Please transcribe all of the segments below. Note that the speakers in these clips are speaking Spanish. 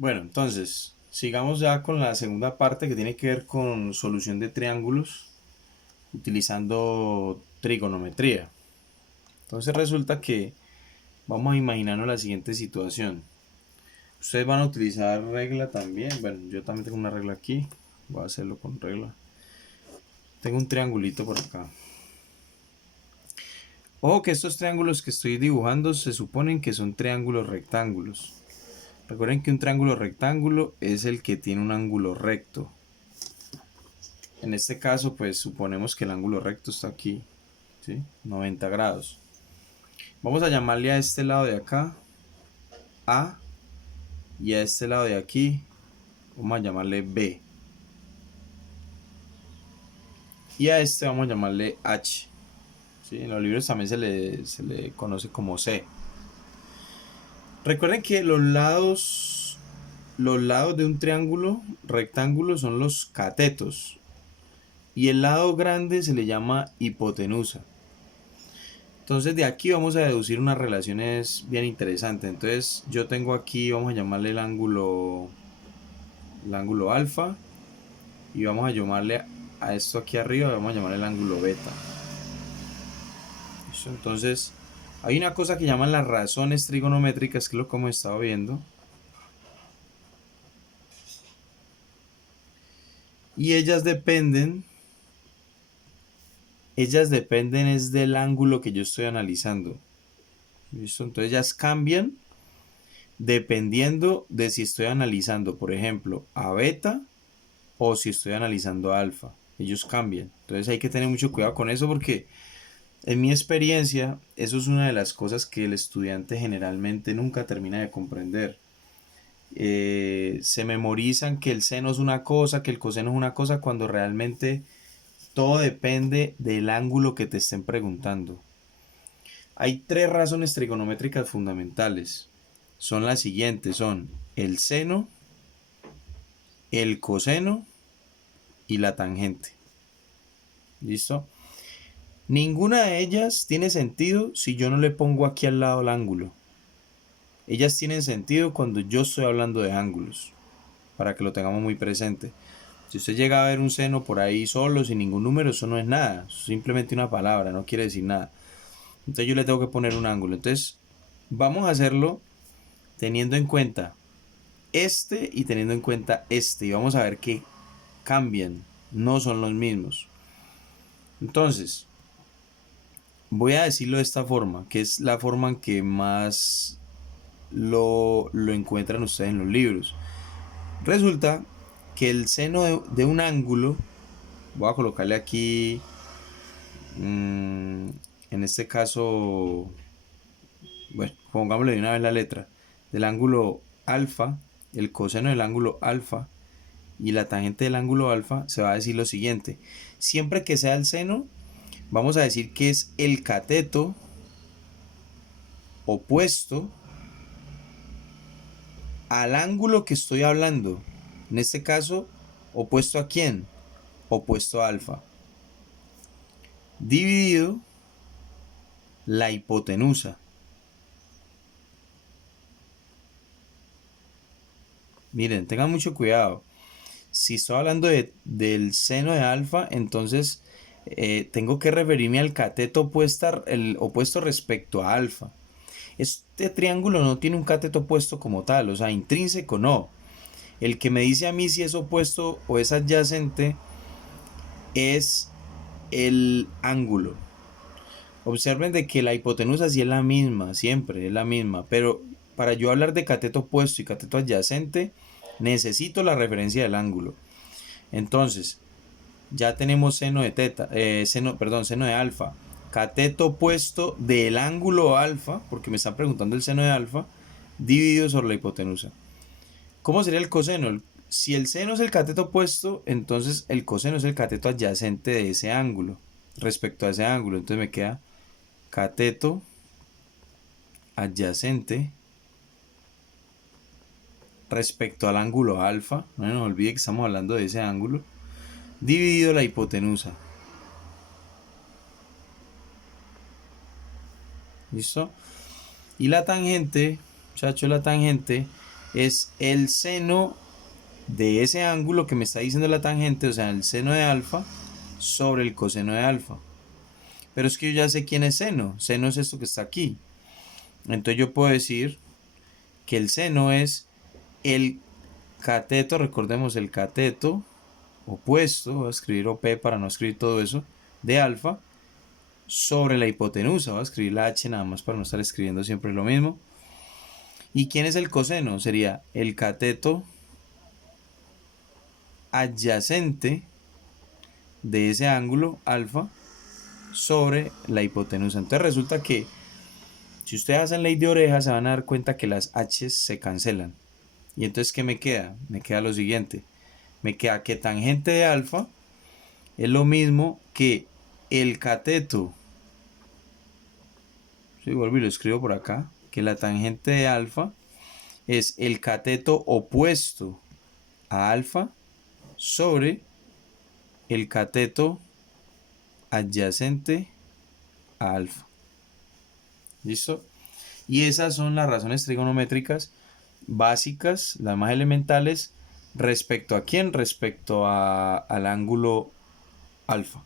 Bueno, entonces, sigamos ya con la segunda parte que tiene que ver con solución de triángulos utilizando trigonometría. Entonces resulta que vamos a imaginarnos la siguiente situación. Ustedes van a utilizar regla también. Bueno, yo también tengo una regla aquí. Voy a hacerlo con regla. Tengo un triangulito por acá. Ojo que estos triángulos que estoy dibujando se suponen que son triángulos rectángulos. Recuerden que un triángulo rectángulo es el que tiene un ángulo recto. En este caso, pues suponemos que el ángulo recto está aquí, ¿sí? 90 grados. Vamos a llamarle a este lado de acá A y a este lado de aquí vamos a llamarle B. Y a este vamos a llamarle H. ¿Sí? En los libros también se le conoce como C. Recuerden que los lados de un triángulo rectángulo son los catetos. Y el lado grande se le llama hipotenusa. Entonces de aquí vamos a deducir unas relaciones bien interesantes. Entonces yo tengo aquí, vamos a llamarle el ángulo alfa. Y vamos a llamarle a esto aquí arriba, vamos a llamarle el ángulo beta. ¿Listo? Entonces hay una cosa que llaman las razones trigonométricas, que es lo que hemos estado viendo. Y ellas dependen es del ángulo que yo estoy analizando. ¿Listo? Entonces ellas cambian dependiendo de si estoy analizando, por ejemplo, a beta o si estoy analizando a alfa. Ellos cambian. Entonces hay que tener mucho cuidado con eso porque en mi experiencia eso es una de las cosas que el estudiante generalmente nunca termina de comprender. Se memorizan que el seno es una cosa, que el coseno es una cosa, cuando realmente todo depende del ángulo que te estén preguntando. Hay tres razones trigonométricas fundamentales. Son las siguientes, son el seno, el coseno y la tangente. ¿Listo? Ninguna de ellas tiene sentido si yo no le pongo aquí al lado el ángulo. Ellas tienen sentido cuando yo estoy hablando de ángulos, para que lo tengamos muy presente. Si usted llega a ver un seno por ahí solo, sin ningún número, eso no es nada, es simplemente una palabra, no quiere decir nada. Entonces yo le tengo que poner un ángulo. Entonces vamos a hacerlo teniendo en cuenta este y teniendo en cuenta este, y vamos a ver que cambian, no son los mismos. Entonces, voy a decirlo de esta forma, que es la forma en que más lo encuentran ustedes en los libros. Resulta que el seno de un ángulo, voy a colocarle aquí, en este caso, bueno, pongámosle de una vez la letra, del ángulo alfa, el coseno del ángulo alfa y la tangente del ángulo alfa, se va a decir lo siguiente. Siempre que sea el seno, vamos a decir que es el cateto opuesto al ángulo que estoy hablando. En este caso, ¿opuesto a quién? Opuesto a alfa. Dividido la hipotenusa. Miren, tengan mucho cuidado. Si estoy hablando del seno de alfa, entonces tengo que referirme al cateto el opuesto respecto a alfa. Este triángulo no tiene un cateto opuesto como tal, o sea, intrínseco no. El que me dice a mí si es opuesto o es adyacente es el ángulo. Observen de que la hipotenusa sí es la misma, siempre es la misma, pero para yo hablar de cateto opuesto y cateto adyacente, necesito la referencia del ángulo. Entonces, ya tenemos seno de teta, seno de alfa, cateto opuesto del ángulo alfa, porque me están preguntando el seno de alfa, dividido sobre la hipotenusa. ¿Cómo sería el coseno? Si el seno es el cateto opuesto, entonces el coseno es el cateto adyacente de ese ángulo, respecto a ese ángulo. Entonces me queda cateto adyacente respecto al ángulo alfa, no nos olvide que estamos hablando de ese ángulo, dividido la hipotenusa. ¿Listo? Y la tangente, muchachos, la tangente es el seno de ese ángulo que me está diciendo la tangente, o sea, el seno de alfa sobre el coseno de alfa. Pero es que yo ya sé quién es seno. Seno es esto que está aquí. Entonces yo puedo decir que el seno es el cateto, recordemos el cateto opuesto, voy a escribir OP para no escribir todo eso, de alfa, sobre la hipotenusa, voy a escribir la H nada más para no estar escribiendo siempre lo mismo. ¿Y quién es el coseno? Sería el cateto adyacente de ese ángulo alfa sobre la hipotenusa. Entonces resulta que si ustedes hacen ley de oreja se van a dar cuenta que las H se cancelan. Y entonces ¿qué me queda? Me queda lo siguiente. Me queda que tangente de alfa es lo mismo que el cateto. Sí, vuelvo y lo escribo por acá. Que la tangente de alfa es el cateto opuesto a alfa sobre el cateto adyacente a alfa. ¿Listo? Y esas son las razones trigonométricas básicas, las más elementales, respecto a quién, respecto al ángulo alfa.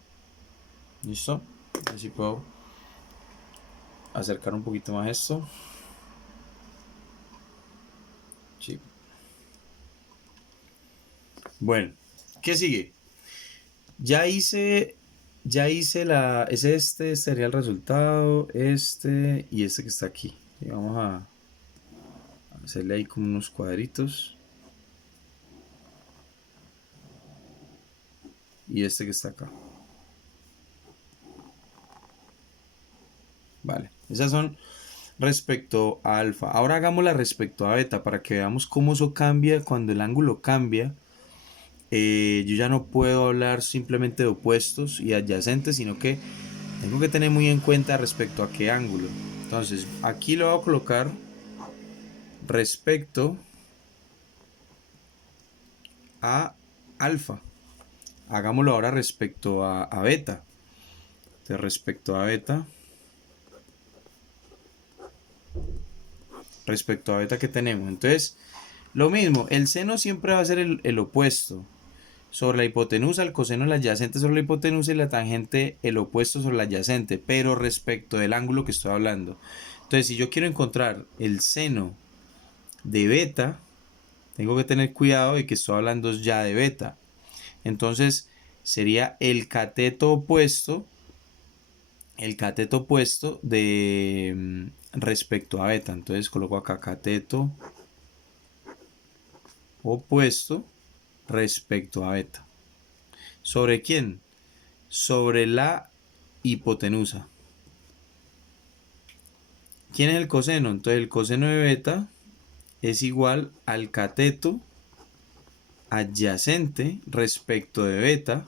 ¿Listo? Así puedo acercar un poquito más esto. Sí. Bueno, ¿qué sigue? Ya hice este sería el resultado, este y este que está aquí. Y vamos a hacerle ahí como unos cuadritos. Y este que está acá. Vale, esas son respecto a alfa. Ahora hagámosla respecto a beta para que veamos cómo eso cambia cuando el ángulo cambia. Yo ya no puedo hablar simplemente de opuestos y adyacentes, sino que tengo que tener muy en cuenta respecto a qué ángulo. Entonces, aquí lo voy a colocar respecto a alfa. Hagámoslo ahora respecto a beta. Entonces, respecto a beta. Respecto a beta que tenemos. Entonces, lo mismo, el seno siempre va a ser el opuesto. Sobre la hipotenusa, el coseno el adyacente sobre la hipotenusa y la tangente el opuesto sobre la adyacente, pero respecto del ángulo que estoy hablando. Entonces, si yo quiero encontrar el seno de beta, tengo que tener cuidado de que estoy hablando ya de beta. Entonces, sería el cateto opuesto de respecto a beta. Entonces coloco acá cateto opuesto respecto a beta. ¿Sobre quién? Sobre la hipotenusa. ¿Quién es el coseno? Entonces el coseno de beta es igual al cateto adyacente respecto de beta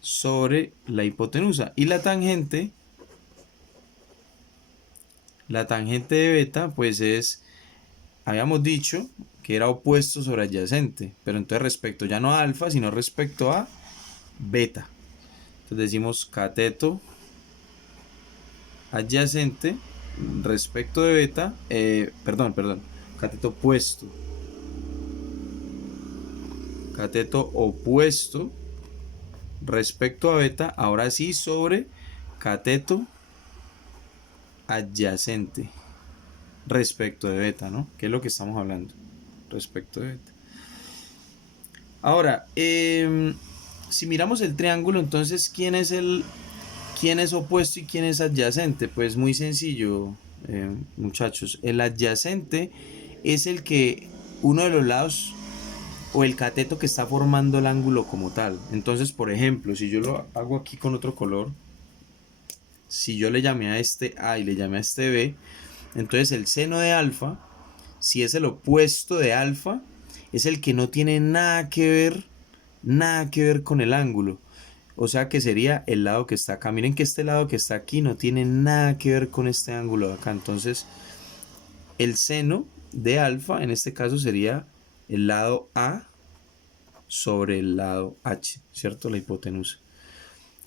sobre la hipotenusa. Y la tangente de beta pues es, habíamos dicho que era opuesto sobre adyacente, pero entonces respecto ya no a alfa, sino respecto a beta. Entonces decimos cateto adyacente respecto de beta, cateto opuesto. Cateto opuesto respecto a beta, ahora sí sobre cateto adyacente respecto de beta, ¿no? Que es lo que estamos hablando respecto de beta. Ahora, si miramos el triángulo, entonces, ¿quién es opuesto y quién es adyacente? Pues muy sencillo, muchachos. El adyacente es el que uno de los lados o el cateto que está formando el ángulo como tal. Entonces, por ejemplo, si yo lo hago aquí con otro color, si yo le llamé a este A y le llamé a este B, entonces el seno de alfa, si es el opuesto de alfa, es el que no tiene nada que ver con el ángulo. O sea que sería el lado que está acá. Miren que este lado que está aquí no tiene nada que ver con este ángulo de acá. Entonces, el seno de alfa en este caso sería el lado A sobre el lado H, ¿cierto? La hipotenusa.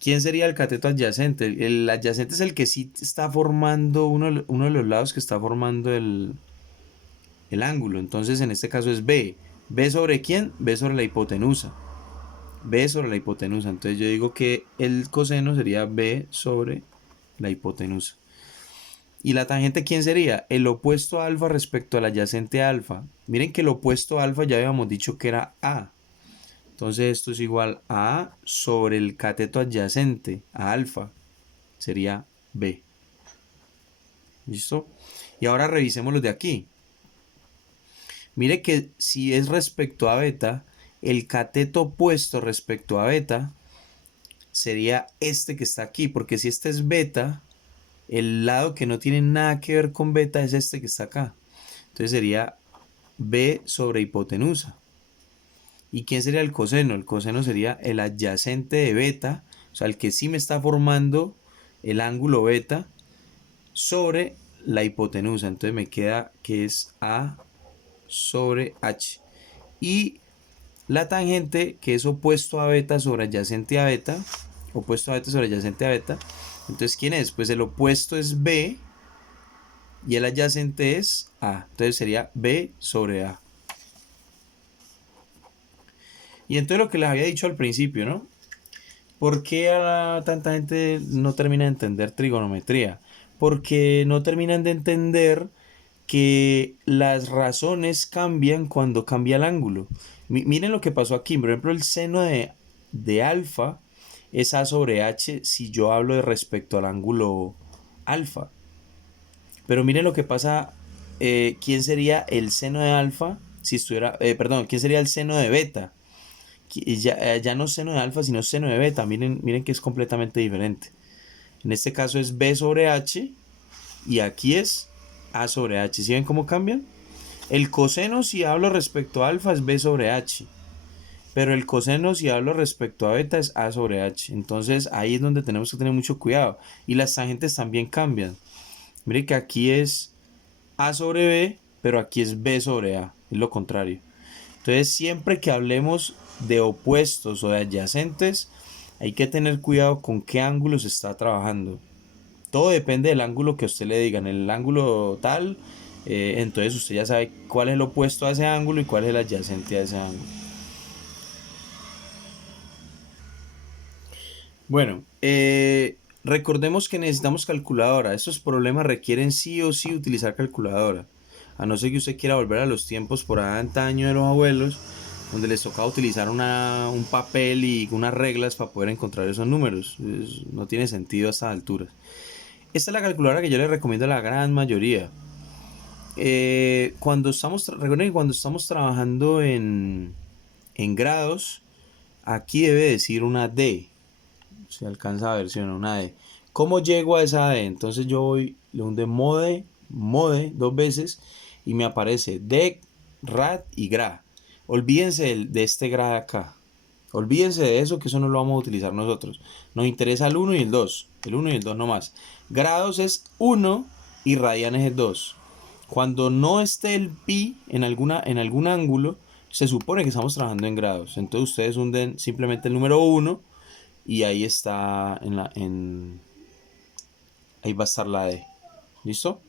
¿Quién sería el cateto adyacente? El adyacente es el que sí está formando uno de los lados que está formando el ángulo. Entonces en este caso es B. ¿B sobre quién? B sobre la hipotenusa. B sobre la hipotenusa. Entonces yo digo que el coseno sería B sobre la hipotenusa. ¿Y la tangente quién sería? El opuesto a alfa respecto al adyacente a alfa. Miren que el opuesto a alfa ya habíamos dicho que era A. Entonces esto es igual a A sobre el cateto adyacente a alfa. Sería B. ¿Listo? Y ahora revisemos los de aquí. Mire que si es respecto a beta, el cateto opuesto respecto a beta sería este que está aquí. Porque si este es beta, el lado que no tiene nada que ver con beta es este que está acá. Entonces sería B sobre hipotenusa. ¿Y quién sería el coseno? El coseno sería el adyacente de beta, o sea, el que sí me está formando el ángulo beta sobre la hipotenusa. Entonces me queda que es A sobre H. Y la tangente, que es opuesto a beta sobre adyacente a beta, opuesto a beta sobre adyacente a beta. Entonces, ¿quién es? Pues el opuesto es B y el adyacente es A. Entonces sería B sobre A. Y entonces lo que les había dicho al principio, ¿no? ¿Por qué a tanta gente no termina de entender trigonometría? Porque no terminan de entender que las razones cambian cuando cambia el ángulo. Miren lo que pasó aquí. Por ejemplo, el seno de alfa es A sobre H si yo hablo de respecto al ángulo alfa. Pero miren lo que pasa. ¿Quién sería el seno de alfa si estuviera... perdón, ¿quién sería el seno de beta? Ya no seno de alfa, sino seno de beta. Miren que es completamente diferente. En este caso es B sobre H y aquí es A sobre H. ¿Sí ven cómo cambian? El coseno si hablo respecto a alfa es B sobre H. Pero el coseno si hablo respecto a beta es A sobre H. Entonces ahí es donde tenemos que tener mucho cuidado. Y las tangentes también cambian. Miren que aquí es A sobre B, pero aquí es B sobre A. Es lo contrario. Entonces siempre que hablemos de opuestos o de adyacentes, hay que tener cuidado con qué ángulo se está trabajando. Todo depende del ángulo que a usted le digan. El ángulo tal, entonces usted ya sabe cuál es el opuesto a ese ángulo y cuál es el adyacente a ese ángulo. Bueno, recordemos que necesitamos calculadora. Estos problemas requieren sí o sí utilizar calculadora. A no ser que usted quiera volver a los tiempos por allá antaño de los abuelos, donde les tocaba utilizar un papel y unas reglas para poder encontrar esos números. No tiene sentido a estas alturas. Esta es la calculadora que yo le recomiendo a la gran mayoría. Recuerden que cuando estamos trabajando en grados, aquí debe decir una D. Se alcanza a ver si una D. ¿Cómo llego a esa D? Entonces yo voy, le hunde mode dos veces y me aparece D, rad y gra. Olvídense de este gra de acá. Olvídense de eso, que eso no lo vamos a utilizar nosotros. Nos interesa el 1 y el 2. El 1 y el 2 nomás. Grados es 1 y radianes es 2. Cuando no esté el pi en algún ángulo, se supone que estamos trabajando en grados. Entonces ustedes hunden simplemente el número 1 y ahí está ahí va a estar la D. ¿Listo?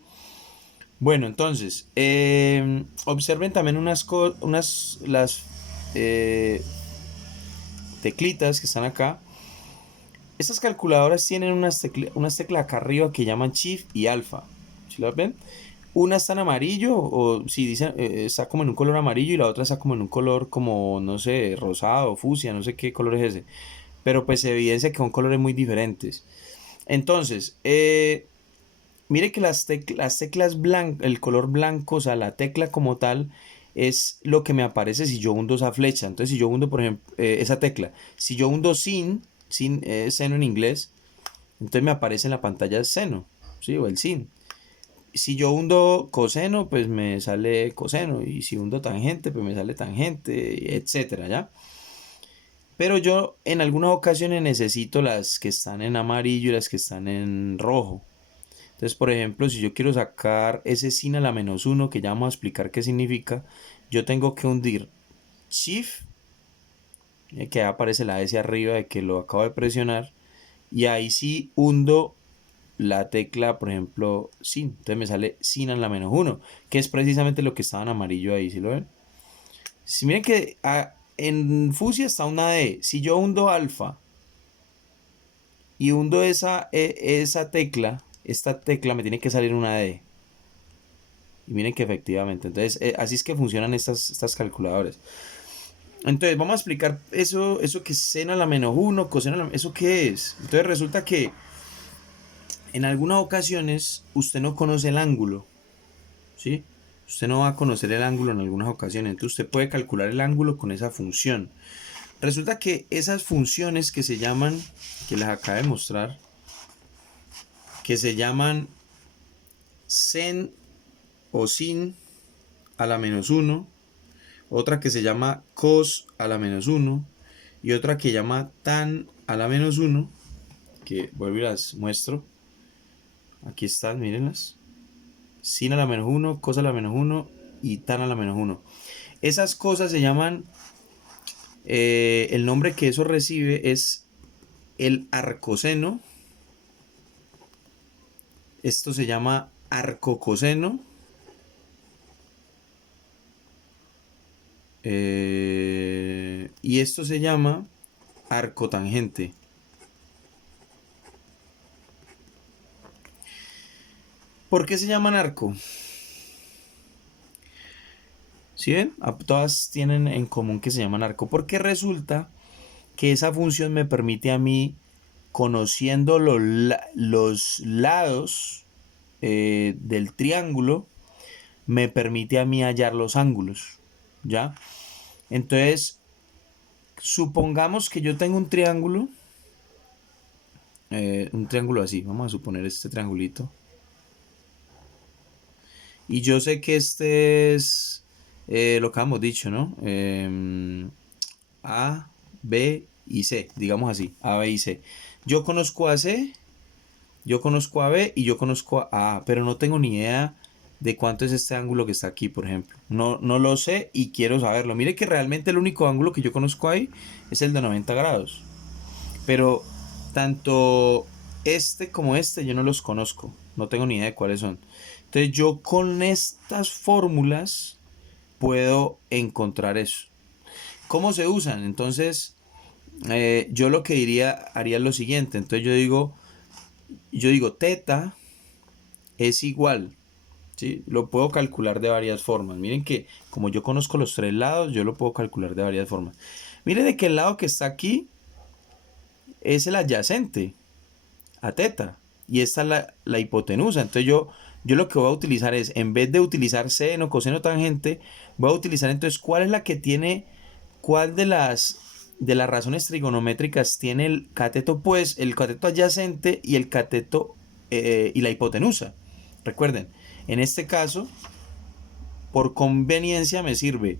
Bueno, entonces, observen también las teclitas que están acá. Estas calculadoras tienen unas teclas acá arriba que llaman Shift y Alpha. ¿Sí las ven? Una está en amarillo, o si dicen, está como en un color amarillo y la otra está como en un color como, no sé, rosado, fucsia, no sé qué color es ese. Pero pues se evidencia que son colores muy diferentes. Entonces, mire que las teclas blancas, el color blanco, o sea, la tecla como tal, es lo que me aparece si yo hundo esa flecha. Entonces, si yo hundo, por ejemplo, esa tecla, si yo hundo sin seno en inglés, entonces me aparece en la pantalla seno, ¿sí? O el sin. Si yo hundo coseno, pues me sale coseno. Y si hundo tangente, pues me sale tangente, etcétera, ¿ya? Pero yo en algunas ocasiones necesito las que están en amarillo y las que están en rojo. Entonces, por ejemplo, si yo quiero sacar ese sin a la -1, que ya vamos a explicar qué significa, yo tengo que hundir Shift, que aparece la S arriba de que lo acabo de presionar, y ahí sí hundo la tecla, por ejemplo, sin. Entonces me sale sin a la -1, que es precisamente lo que estaba en amarillo ahí, ¿sí lo ven? Si miren que en fusia está una D. Si yo hundo alfa y hundo esa tecla, esta tecla me tiene que salir una D. Y miren que efectivamente, entonces así es que funcionan estas calculadoras. Entonces vamos a explicar eso que es seno a la -1, coseno a la... ¿Eso qué es? Entonces resulta que en algunas ocasiones usted no conoce el ángulo, ¿sí? Usted no va a conocer el ángulo en algunas ocasiones, entonces usted puede calcular el ángulo con esa función. Resulta que esas funciones que se llaman, que les acabo de mostrar, que se llaman sen o sin a la -1, otra que se llama cos a la -1 y otra que llama tan a la -1, que vuelvo y las muestro. Aquí están, mírenlas. Sin a la -1, cos a la -1 y tan a la -1. Esas cosas se llaman, el nombre que eso recibe es el arcoseno. Esto se llama arcocoseno. Y esto se llama arcotangente. ¿Por qué se llaman arco? ¿Sí ven? Todas tienen en común que se llaman arco. Porque resulta que esa función me permite a mí, conociendo los lados del triángulo, me permite a mí hallar los ángulos. ¿Ya? Entonces, supongamos que yo tengo un triángulo así. Vamos a suponer este triangulito. Y yo sé que este es lo que hemos dicho, ¿no? A, B y C, digamos así, A, B y C. Yo conozco a C, yo conozco a B y yo conozco a A, pero no tengo ni idea de cuánto es este ángulo que está aquí, por ejemplo. No lo sé y quiero saberlo. Mire que realmente el único ángulo que yo conozco ahí es el de 90 grados. Pero tanto este como este yo no los conozco. No tengo ni idea de cuáles son. Entonces yo con estas fórmulas puedo encontrar eso. ¿Cómo se usan? Entonces yo lo que haría lo siguiente. Entonces yo digo teta es igual. ¿Sí? Lo puedo calcular de varias formas. Miren que como yo conozco los tres lados, yo lo puedo calcular de varias formas. Miren de que el lado que está aquí es el adyacente a teta. Y esta es la hipotenusa. Entonces yo lo que voy a utilizar es, en vez de utilizar seno, coseno, tangente, voy a utilizar entonces cuál es la que tiene, cuál de las razones trigonométricas tiene el cateto, pues el cateto adyacente y el cateto y la hipotenusa. Recuerden, en este caso, por conveniencia me sirve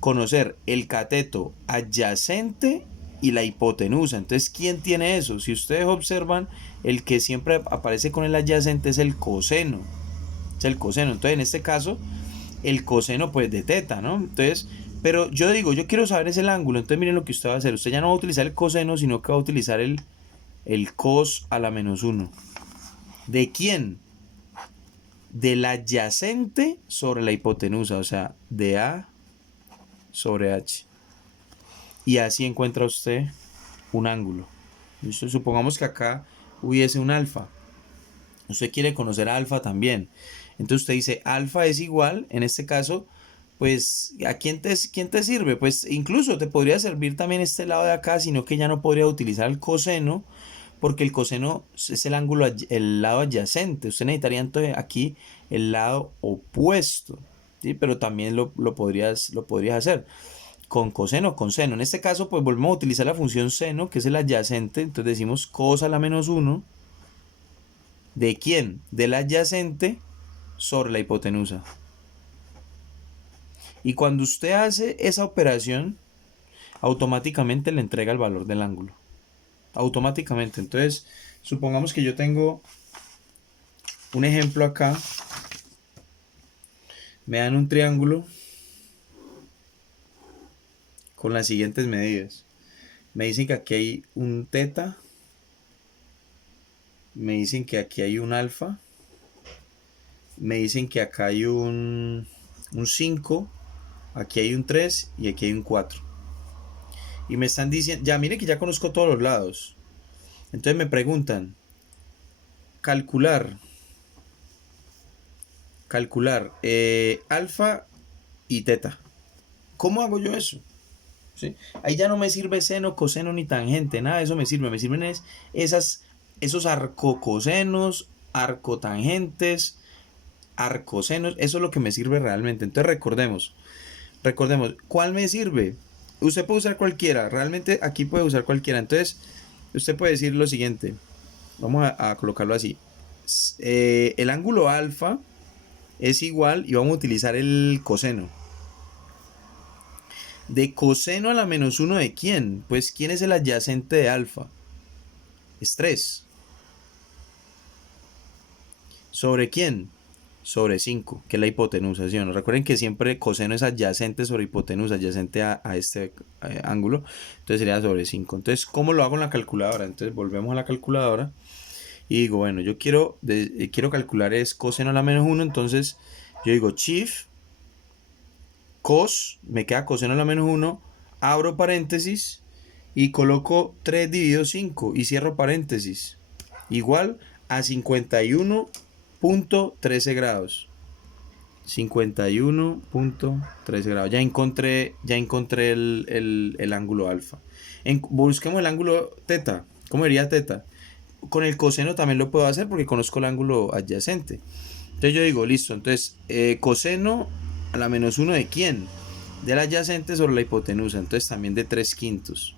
conocer el cateto adyacente y la hipotenusa. Entonces, ¿quién tiene eso? Si ustedes observan, el que siempre aparece con el adyacente es el coseno. Es el coseno. Entonces, en este caso, el coseno pues de teta, ¿no? Entonces, pero yo digo, yo quiero saber es el ángulo. Entonces, miren lo que usted va a hacer. Usted ya no va a utilizar el coseno, sino que va a utilizar el cos a la -1. ¿De quién? Del adyacente sobre la hipotenusa, o sea, de A sobre H. Y así encuentra usted un ángulo. ¿Listo? Supongamos que acá hubiese un alfa. Usted quiere conocer alfa también. Entonces usted dice alfa es igual, en este caso, pues ¿a quién te sirve? Pues incluso te podría servir también este lado de acá, sino que ya no podría utilizar el coseno, porque el coseno es el ángulo, el lado adyacente. Usted necesitaría entonces aquí el lado opuesto, ¿sí? Pero también lo podrías hacer con coseno, con seno. En este caso, pues volvemos a utilizar la función seno, que es el adyacente. Entonces decimos cos a la -1. ¿De quién? Del adyacente sobre la hipotenusa. Y cuando usted hace esa operación, automáticamente le entrega el valor del ángulo. Automáticamente. Entonces, supongamos que yo tengo un ejemplo acá. Me dan un triángulo con las siguientes medidas. Me dicen que aquí hay un teta me dicen que aquí hay un alfa, me dicen que acá hay un 5, aquí hay un 3 y aquí hay un 4. Y me están diciendo, ya miren que ya conozco todos los lados. Entonces me preguntan, calcular, alfa y teta. ¿Cómo hago yo eso? ¿Sí? Ahí ya no me sirve seno, coseno ni tangente, nada de eso me sirve. Me sirven esos arcocosenos, arcotangentes, arcosenos. Eso es lo que me sirve realmente. Entonces recordemos, ¿cuál me sirve? Usted puede usar cualquiera, realmente aquí puede usar cualquiera. Entonces, usted puede decir lo siguiente. Vamos a colocarlo así. El ángulo alfa es igual y vamos a utilizar el coseno. De coseno a la menos 1 de quién? Pues ¿quién es el adyacente de alfa? Es 3. ¿Sobre quién? Sobre 5, que es la hipotenusa. ¿Sí? ¿No? Recuerden que siempre coseno es adyacente sobre hipotenusa, adyacente a este ángulo. Entonces sería sobre 5. Entonces, ¿cómo lo hago en la calculadora? Entonces volvemos a la calculadora y digo, bueno, yo quiero calcular es coseno a la menos 1. Entonces yo digo chief cos, me queda coseno a la menos 1, abro paréntesis y coloco 3 dividido 5 y cierro paréntesis, igual a 51.13 grados. 51.13 grados. Ya encontré el ángulo alfa. Busquemos el ángulo teta. ¿Cómo sería teta? Con el coseno también lo puedo hacer porque conozco el ángulo adyacente. Entonces yo digo, listo, entonces coseno a la menos 1 de quién? Del adyacente sobre la hipotenusa, entonces también de 3 quintos.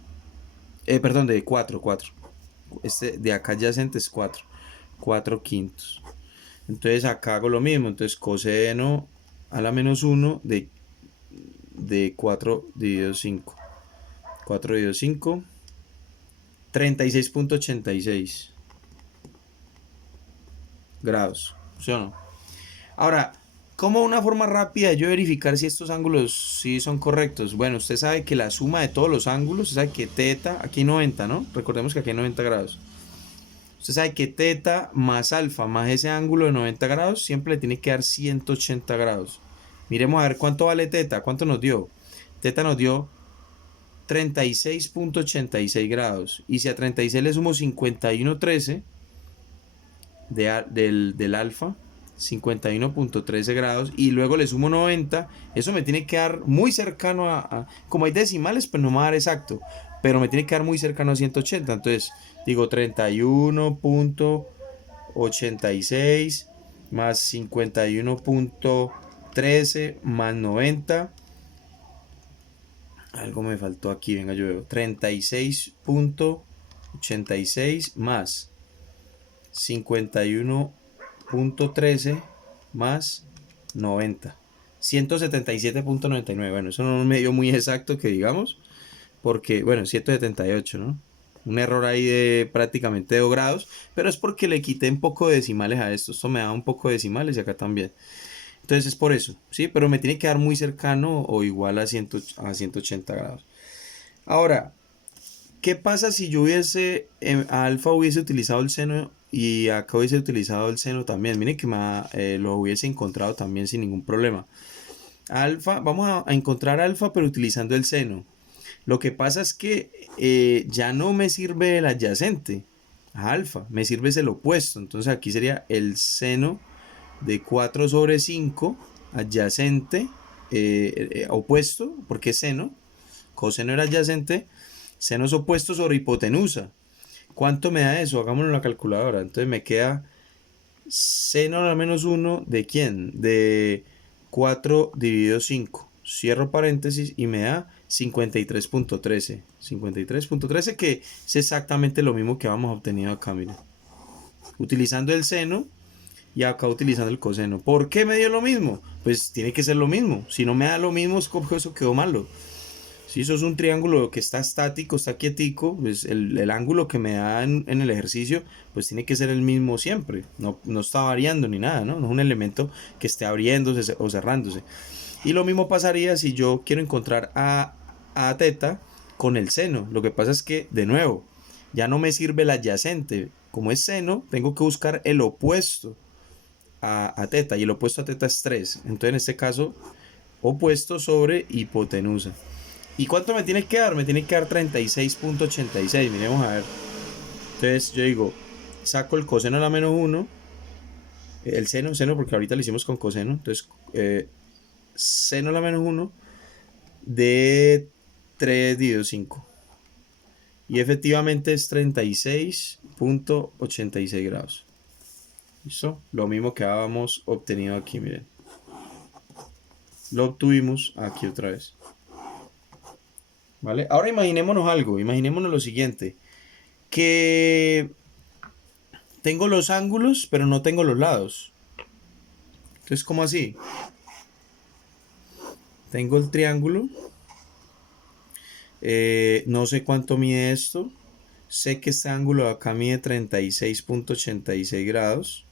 Perdón, de 4. Este de acá adyacente es 4 quintos. Entonces acá hago lo mismo, entonces coseno a la menos 1 de 4 dividido 5. 4 dividido 5, 36.86 grados, ¿sí o no? Ahora, ¿cómo una forma rápida de yo verificar si estos ángulos sí son correctos? Bueno, usted sabe que la suma de todos los ángulos, usted sabe que teta, aquí hay 90, ¿no? Recordemos que aquí hay 90 grados. Usted sabe que teta más alfa más ese ángulo de 90 grados siempre le tiene que dar 180 grados. Miremos a ver cuánto vale teta, cuánto nos dio. Teta nos dio 36.86 grados. Y si a 36 le sumo 51.13 del alfa, 51.13 grados, y luego le sumo 90, eso me tiene que dar muy cercano como hay decimales, pues no me va a dar exacto, pero me tiene que dar muy cercano a 180. Entonces digo 31.86 más 51.13 más 90. Algo me faltó aquí, venga, yo veo 36.86 más 51.13 más 90. 177.99. Bueno, eso no es medio muy exacto que digamos, porque, bueno, 178, ¿no? Un error ahí de prácticamente 2 grados, pero es porque le quité un poco de decimales a esto. Esto me da un poco de decimales y acá también. Entonces es por eso, ¿sí? Pero me tiene que dar muy cercano o igual a 180 grados. Ahora, ¿qué pasa si yo a alfa hubiese utilizado el seno y acá hubiese utilizado el seno también? Miren que lo hubiese encontrado también sin ningún problema. Alfa, vamos a encontrar alfa pero utilizando el seno. Lo que pasa es que ya no me sirve el adyacente a alfa, me sirve el opuesto. Entonces aquí sería el seno de 4 sobre 5 adyacente, opuesto, porque es seno. Coseno era adyacente, senos opuestos sobre hipotenusa. ¿Cuánto me da eso? Hagámoslo en la calculadora. Entonces me queda seno a la menos 1 de quién? De 4 dividido 5. Cierro paréntesis y me da 53.13. 53.13 que es exactamente lo mismo que habíamos obtenido acá, miren. Utilizando el seno y acá utilizando el coseno. ¿Por qué me dio lo mismo? Pues tiene que ser lo mismo. Si no me da lo mismo, es como que eso quedó malo. Si eso es un triángulo que está estático, está quietico, pues el ángulo que me da en el ejercicio, pues tiene que ser el mismo siempre. No está variando ni nada, ¿no? No es un elemento que esté abriéndose o cerrándose. Y lo mismo pasaría si yo quiero encontrar a teta con el seno. Lo que pasa es que, de nuevo, ya no me sirve el adyacente. como es seno, tengo que buscar el opuesto a teta, y el opuesto a teta es 3. Entonces en este caso, opuesto sobre hipotenusa. ¿Y cuánto me tiene que dar? Me tiene que dar 36.86. Miremos a ver. Entonces yo digo, saco el coseno a la menos 1, el seno, porque ahorita lo hicimos con coseno. Entonces, seno a la menos 1 de 3 dividido 5. Y efectivamente es 36.86 grados. ¿Listo? Lo mismo que habíamos obtenido aquí, miren. Lo obtuvimos aquí otra vez. ¿Vale? Ahora imaginémonos algo. Imaginémonos lo siguiente. Que tengo los ángulos, pero no tengo los lados. Entonces, ¿cómo así? Tengo el triángulo. No sé cuánto mide esto. Sé que este ángulo de acá mide 36.86 grados.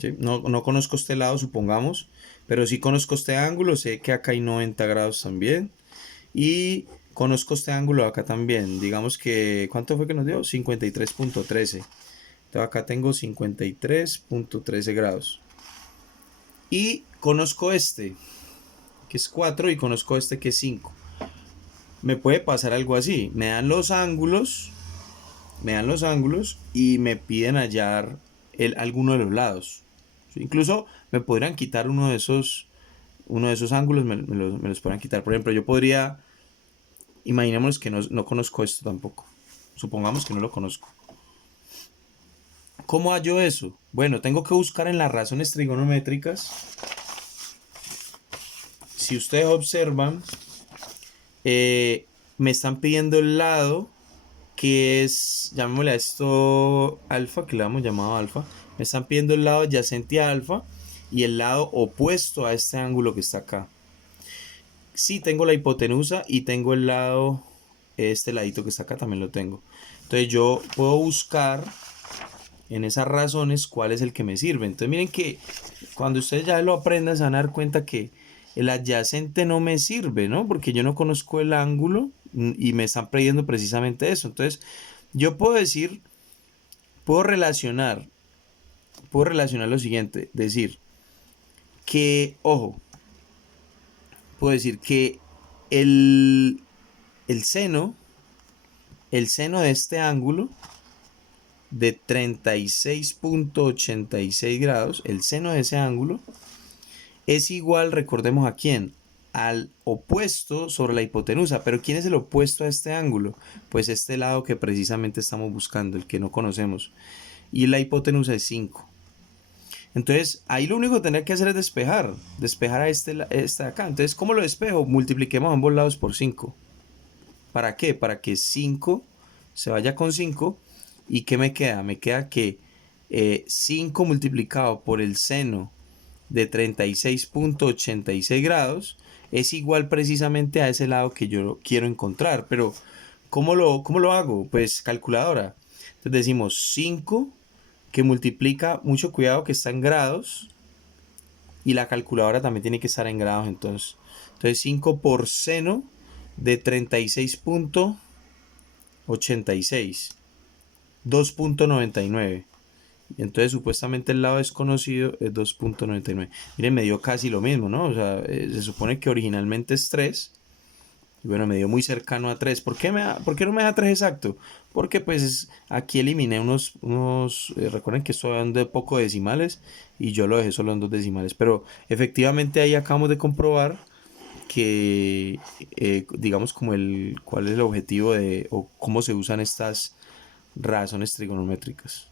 ¿Sí? No conozco este lado, supongamos. Pero sí conozco este ángulo. Sé que acá hay 90 grados también. Y conozco este ángulo de acá también. Digamos que, ¿cuánto fue que nos dio? 53.13. Entonces acá tengo 53.13 grados. Y conozco este, que es 4, y conozco este, que es 5. Me puede pasar algo así. Me dan los ángulos y me piden hallar alguno de los lados. Incluso me podrían quitar uno de esos ángulos, me los podrían quitar. Por ejemplo, yo podría, imaginémonos que no conozco esto tampoco. Supongamos que no lo conozco. ¿Cómo hallo eso? Bueno, tengo que buscar en las razones trigonométricas. Si ustedes observan, me están pidiendo el lado que es, llamémosle a esto alfa, que le hemos llamado alfa. Me están pidiendo el lado adyacente a alfa y el lado opuesto a este ángulo que está acá. Sí, tengo la hipotenusa y tengo el lado, este ladito que está acá también lo tengo. Entonces yo puedo buscar en esas razones cuál es el que me sirve. Entonces miren que cuando ustedes ya lo aprendan se van a dar cuenta que el adyacente no me sirve, ¿no? Porque yo no conozco el ángulo y me están pidiendo precisamente eso. Entonces yo puedo decir, puedo relacionar lo siguiente, decir que, ojo, puedo decir que el, el seno, el seno de este ángulo de 36.86 grados, el seno de ese ángulo es igual, recordemos a quién, al opuesto sobre la hipotenusa. Pero ¿quién es el opuesto a este ángulo? Pues este lado que precisamente estamos buscando, el que no conocemos. Y la hipotenusa es 5. Entonces ahí lo único que tendría que hacer es despejar a este de acá. Entonces, ¿cómo lo despejo? Multipliquemos ambos lados por 5. ¿Para qué? Para que 5 se vaya con 5. ¿Y qué me queda? Me queda que 5 multiplicado por el seno de 36.86 grados es igual precisamente a ese lado que yo quiero encontrar. Pero ¿cómo lo hago? Pues calculadora. Entonces decimos 5 que multiplica, mucho cuidado que está en grados, y la calculadora también tiene que estar en grados. Entonces 5 por seno de 36.86, 2.99. Entonces supuestamente el lado desconocido es 2.99. Miren, me dio casi lo mismo, ¿no? O sea, se supone que originalmente es 3. Y bueno, me dio muy cercano a 3. ¿Por qué no me da 3 exacto? Porque pues aquí eliminé recuerden que estoy de poco decimales y yo lo dejé solo en 2 decimales. Pero efectivamente ahí acabamos de comprobar que, digamos, cuál es el objetivo o cómo se usan estas razones trigonométricas.